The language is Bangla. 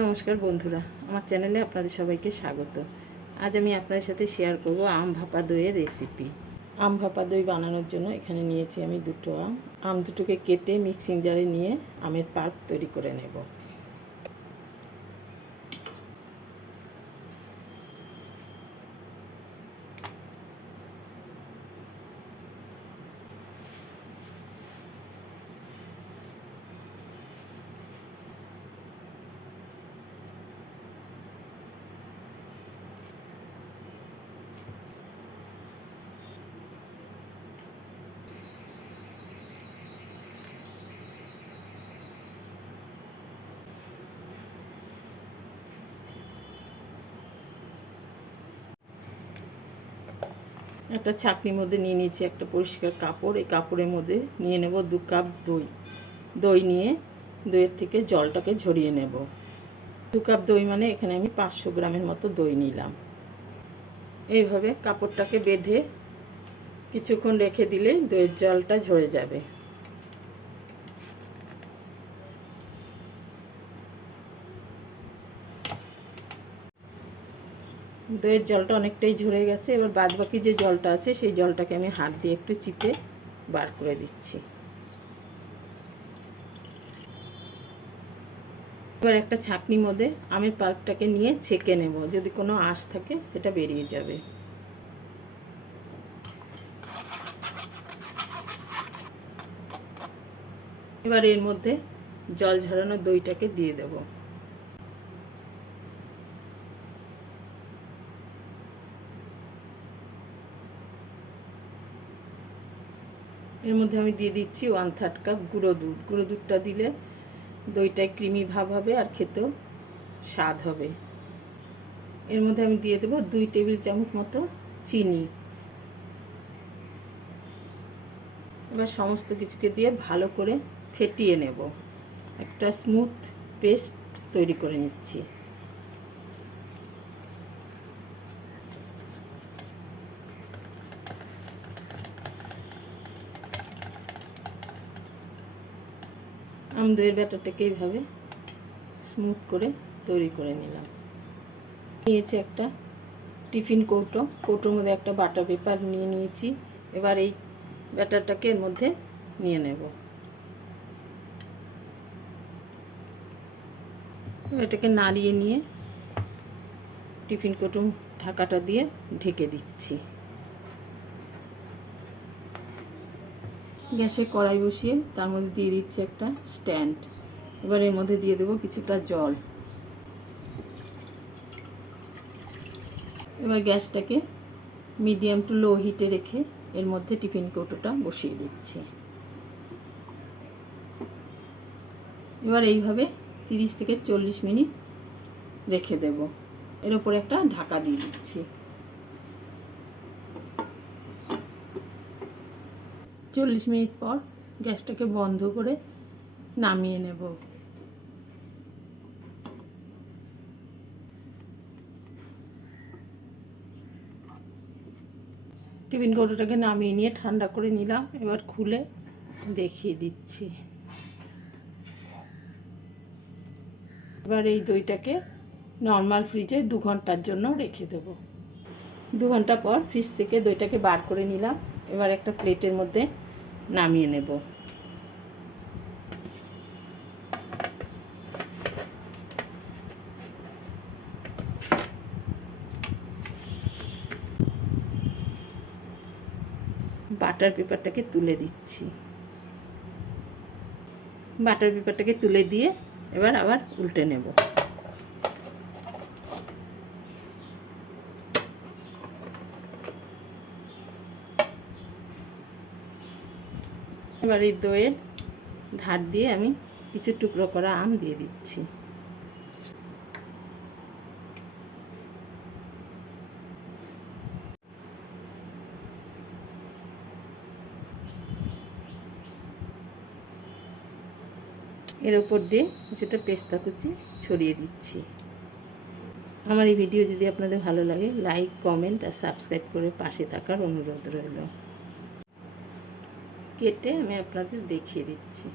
নমস্কার বন্ধুরা, আমার চ্যানেলে আপনাদের সবাইকে স্বাগত। আজ আমি আপনাদের সাথে শেয়ার করব আম ভাপা দইয়ের রেসিপি আম ভাপা দই বানানোর জন্য এখানে নিয়েছি আমি দুটো আম। আম দুটোকে কেটে মিক্সিং জারে নিয়ে আমের পার্ক তৈরি করে নেব। একটা ছাকনির মধ্যে নিয়ে নিয়েছি একটা পরিষ্কার কাপড়। এই কাপড়ের মধ্যে নিয়ে নেব দু কাপ দই। দই নিয়ে দইয়ের থেকে জলটাকে ঝরিয়ে নেব। দু কাপ দই মানে এখানে আমি পাঁচশো গ্রামের মতো দই নিলাম। এইভাবে কাপড়টাকে বেঁধে কিছুক্ষণ রেখে দিলে দইয়ের জলটা ঝরে যাবে। দইয়ের জলটা অনেকটাই ঝরে গেছে। এবার বাদ বাকি যে জলটা আছে, সেই জলটাকে আমি হাত দিয়ে একটু চিপে বার করে দিচ্ছি। এবার একটা ছাকনির মধ্যে আমের পাল্পটাকে নিয়ে ছেঁকে নেব। যদি কোনো আঁশ থাকে, সেটা বেরিয়ে যাবে। এবার এর মধ্যে জল ঝরানো দইটাকে দিয়ে দেবো। এর মধ্যে আমি দিয়ে দিচ্ছি ওয়ান থার্ড কাপ গুঁড়ো দুধ। গুঁড়ো দুধটা দিলে দইটায় ক্রিমি ভাব হবে আর খেতেও স্বাদ হবে। এর মধ্যে আমি দিয়ে দেবো দুই টেবিল চামচ মতো চিনি। এবার সমস্ত কিছুকে দিয়ে ভালো করে ফেটিয়ে নেব। একটা স্মুথ পেস্ট তৈরি করে নিচ্ছি। আম দইয়ের ব্যাটারটাকে এইভাবে স্মুথ করে তৈরি করে নিলাম। নিয়েছি একটা টিফিন কৌটো। কৌটোর মধ্যে একটা বাটার পেপার নিয়ে নিয়েছি। এবার এই ব্যাটারটাকে এর মধ্যে নিয়ে নেব। এটাকে নাড়িয়ে নিয়ে টিফিন কৌটো ঢাকাটা দিয়ে ঢেকে দিচ্ছি। গ্যাসে কড়াই বসিয়ে তার মধ্যে দিয়ে দিচ্ছি একটা স্ট্যান্ড। এবার এর মধ্যে দিয়ে দেবো কিছুটা জল। এবার গ্যাসটাকে মিডিয়াম টু লো হিটে রেখে এর মধ্যে টিফিন কৌটোটা বসিয়ে দিচ্ছি। এবার এইভাবে তিরিশ থেকে চল্লিশ মিনিট রেখে দেব। এর উপরে একটা ঢাকা দিয়ে দিচ্ছি। চল্লিশ মিনিট পর গ্যাসটাকে বন্ধ করে নামিয়ে নেব। টিফিন কৌটোটাকে নামিয়ে নিয়ে ঠান্ডা করে নিলাম, এবার খুলে দেখিয়ে দিচ্ছি। এবার এই দইটাকে নর্মাল ফ্রিজে দু ঘণ্টার জন্য রেখে দেবো। দু ঘণ্টা পর ফ্রিজ থেকে দইটাকে বার করে নিলাম। এবার একটা প্লেটের মধ্যে নামিয়ে নেব। বাটার পেপারটাকে তুলে দিচ্ছি। বাটার পেপারটাকে তুলে দিয়ে এবার আবার উল্টে নেব। এবার এই দইয়ের ধার দিয়ে আমি কিছু টুকরো করা আম দিয়ে দিচ্ছি। এর ওপর দিয়ে কিছুটা পেস্তা কুচি ছড়িয়ে দিচ্ছি। আমার এই ভিডিও যদি আপনাদের ভালো লাগে, লাইক, কমেন্ট আর সাবস্ক্রাইব করে পাশে থাকার অনুরোধ রইল। কেটে আমি আপনাদের দেখিয়ে দিচ্ছি।